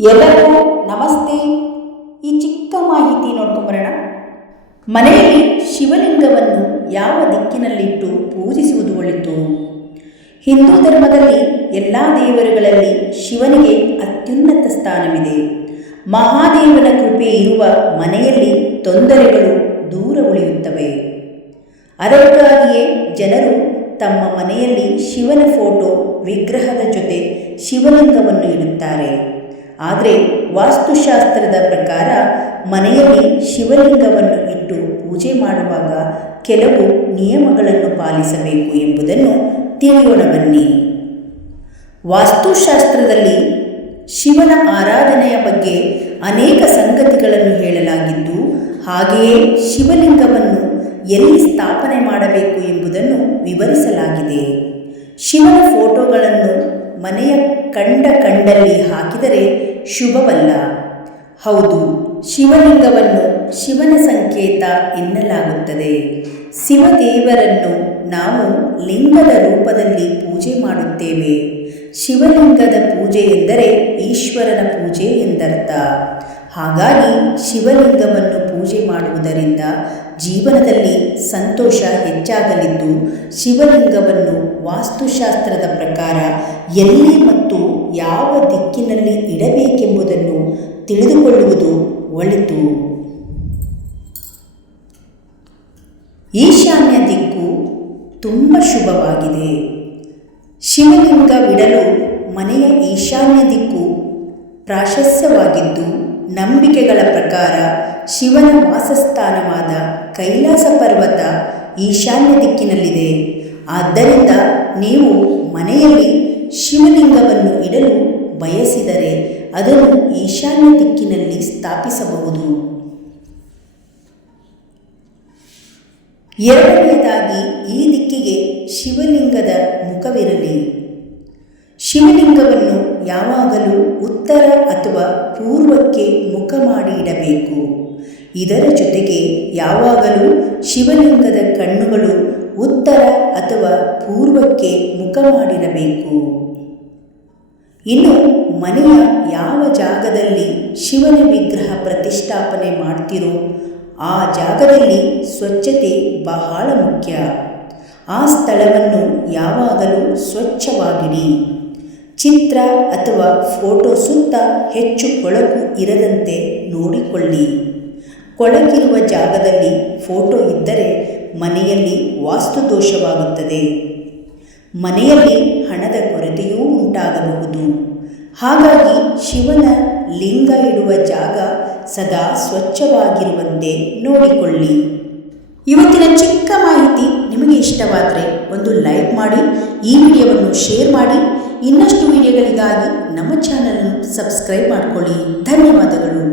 ಎಲ್ಲರಿಗೂ ನಮಸ್ತೆ. ಈ ಚಿಕ್ಕ ಮಾಹಿತಿ ನೋಡ್ಕೊಂಬರೋಣ ಮನೆಯಲ್ಲಿ ಶಿವಲಿಂಗವನ್ನು ಯಾವ ದಿಕ್ಕಿನಲ್ಲಿಟ್ಟು ಪೂಜಿಸುವುದು ಒಳಿತು? ಹಿಂದೂ ಧರ್ಮದಲ್ಲಿ ಎಲ್ಲ ದೇವರುಗಳಲ್ಲಿ ಶಿವನಿಗೆ ಅತ್ಯುನ್ನತ ಸ್ಥಾನವಿದೆ. ಮಹಾದೇವನ ಕೃಪೆ ಇರುವ ಮನೆಯಲ್ಲಿ ತೊಂದರೆಗಳು ದೂರ ಉಳಿಯುತ್ತವೆ. ಅದಕ್ಕಾಗಿಯೇ ಜನರು ತಮ್ಮ ಮನೆಯಲ್ಲಿ ಶಿವನ ಫೋಟೋ ವಿಗ್ರಹದ ಜೊತೆ ಶಿವಲಿಂಗವನ್ನು ಇಡುತ್ತಾರೆ. ಆದರೆ ವಾಸ್ತುಶಾಸ್ತ್ರದ ಪ್ರಕಾರ ಮನೆಯಲ್ಲಿ ಶಿವಲಿಂಗವನ್ನು ಇಟ್ಟು ಪೂಜೆ ಮಾಡುವಾಗ ಕೆಲವು ನಿಯಮಗಳನ್ನು ಪಾಲಿಸಬೇಕು ಎಂಬುದನ್ನು ತಿಳಿಯೋಣ ಬನ್ನಿ. ವಾಸ್ತುಶಾಸ್ತ್ರದಲ್ಲಿ ಶಿವನ ಆರಾಧನೆಯ ಬಗ್ಗೆ ಅನೇಕ ಸಂಗತಿಗಳನ್ನು ಹೇಳಲಾಗಿದ್ದು, ಹಾಗೆಯೇ ಶಿವಲಿಂಗವನ್ನು ಎಲ್ಲಿ ಸ್ಥಾಪನೆ ಮಾಡಬೇಕು ಎಂಬುದನ್ನು ವಿವರಿಸಲಾಗಿದೆ. ಶಿವನ ಫೋಟೋಗಳನ್ನು ಮನೆಯ ಕಂಡ ಕಂಡಲ್ಲಿ ಹಾಕಿದರೆ ಶುಭವಲ್ಲ. ಹೌದು, ಶಿವಲಿಂಗವನ್ನು ಶಿವನ ಸಂಕೇತ ಎನ್ನಲಾಗುತ್ತದೆ. ಶಿವದೇವರನ್ನು ನಾವು ಲಿಂಗದ ರೂಪದಲ್ಲಿ ಪೂಜೆ ಮಾಡುತ್ತೇವೆ. ಶಿವಲಿಂಗದ ಪೂಜೆ ಎಂದರೆ ಈಶ್ವರನ ಪೂಜೆ ಎಂದರ್ಥ. ಹಾಗಾಗಿ ಶಿವಲಿಂಗವನ್ನು ಪೂಜೆ ಮಾಡುವುದರಿಂದ ಜೀವನದಲ್ಲಿ ಸಂತೋಷ ಹೆಚ್ಚಾಗಲಿದ್ದು ಶಿವಲಿಂಗವನ್ನು ವಾಸ್ತುಶಾಸ್ತ್ರದ ಪ್ರಕಾರ ಎಲ್ಲಿ ಮತ್ತು ಯಾವ ದಿಕ್ಕಿನಲ್ಲಿ ಇಡಬೇಕೆಂಬುದನ್ನು ತಿಳಿದುಕೊಳ್ಳುವುದು ಒಳಿತು. ಈಶಾನ್ಯ ದಿಕ್ಕು ತುಂಬ ಶುಭವಾಗಿದೆ. ಶಿವಲಿಂಗವಿಡಲು ಮನೆಯ ಈಶಾನ್ಯ ದಿಕ್ಕು ಪ್ರಾಶಸ್ತ್ಯವಾಗಿದ್ದು, ನಂಬಿಕೆಗಳ ಪ್ರಕಾರ ಶಿವನ ವಾಸಸ್ಥಾನವಾದ ಕೈಲಾಸ ಪರ್ವತ ಈಶಾನ್ಯ ದಿಕ್ಕಿನಲ್ಲಿದೆ. ಆದ್ದರಿಂದ ನೀವು ಮನೆಯಲ್ಲಿ ಶಿವಲಿಂಗವನ್ನು ಇಡಲು ಬಯಸಿದರೆ ಅದನ್ನು ಈಶಾನ್ಯ ದಿಕ್ಕಿನಲ್ಲಿ ಸ್ಥಾಪಿಸಬಹುದು. ಎರಡನೆಯದಾಗಿ ಈ ದಿಕ್ಕಿಗೆ ಶಿವಲಿಂಗದ ಮುಖವಿರಲಿ. ಶಿವಲಿಂಗವನ್ನು ಯಾವಾಗಲೂ ಉತ್ತರ ಅಥವಾ ಪೂರ್ವಕ್ಕೆ ಮುಖ ಮಾಡಿ ಇಡಬೇಕು. ಇದರ ಜೊತೆಗೆ ಯಾವಾಗಲೂ ಶಿವಲಿಂಗದ ಕಣ್ಣುಗಳು ಉತ್ತರ ಅಥವಾ ಪೂರ್ವಕ್ಕೆ ಮುಖ ಮಾಡಿರಬೇಕು. ಇನ್ನು ಮನೆಯ ಯಾವ ಜಾಗದಲ್ಲಿ ಶಿವನ ವಿಗ್ರಹ ಪ್ರತಿಷ್ಠಾಪನೆ ಮಾಡ್ತಿರೋ ಆ ಜಾಗದಲ್ಲಿ ಸ್ವಚ್ಛತೆ ಬಹಳ ಮುಖ್ಯ. ಆ ಸ್ಥಳವನ್ನು ಯಾವಾಗಲೂ ಸ್ವಚ್ಛವಾಗಿಡಿ. ಚಿತ್ರ ಅಥವಾ ಫೋಟೋ ಸುತ್ತ ಹೆಚ್ಚು ಕೊಳಕು ಇರದಂತೆ ನೋಡಿಕೊಳ್ಳಿ. ಕೊಳಕಿರುವ ಜಾಗದಲ್ಲಿ ಫೋಟೋ ಇದ್ದರೆ ಮನೆಯಲ್ಲಿ ವಾಸ್ತುದೋಷವಾಗುತ್ತದೆ. ಮನೆಯಲ್ಲಿ ಹಣದ ಕೊರತೆಯೂ ಉಂಟಾಗಬಹುದು. ಹಾಗಾಗಿ ಶಿವನ ಲಿಂಗ ಇಡುವ ಜಾಗ ಸದಾ ಸ್ವಚ್ಛವಾಗಿರುವಂತೆ ನೋಡಿಕೊಳ್ಳಿ. ಇವತ್ತಿನ ಚಿಕ್ಕ ಮಾಹಿತಿ ನಿಮಗೆ ಇಷ್ಟವಾದರೆ ಒಂದು ಲೈಕ್ ಮಾಡಿ, ಈ ವಿಡಿಯೋವನ್ನು ಶೇರ್ ಮಾಡಿ, ಇನ್ನಷ್ಟು ವಿಡಿಯೋಗಳಿಗಾಗಿ ನಮ್ಮ ಚಾನಲನ್ನು ಸಬ್ಸ್ಕ್ರೈಬ್ ಮಾಡಿಕೊಳ್ಳಿ. ಧನ್ಯವಾದಗಳು.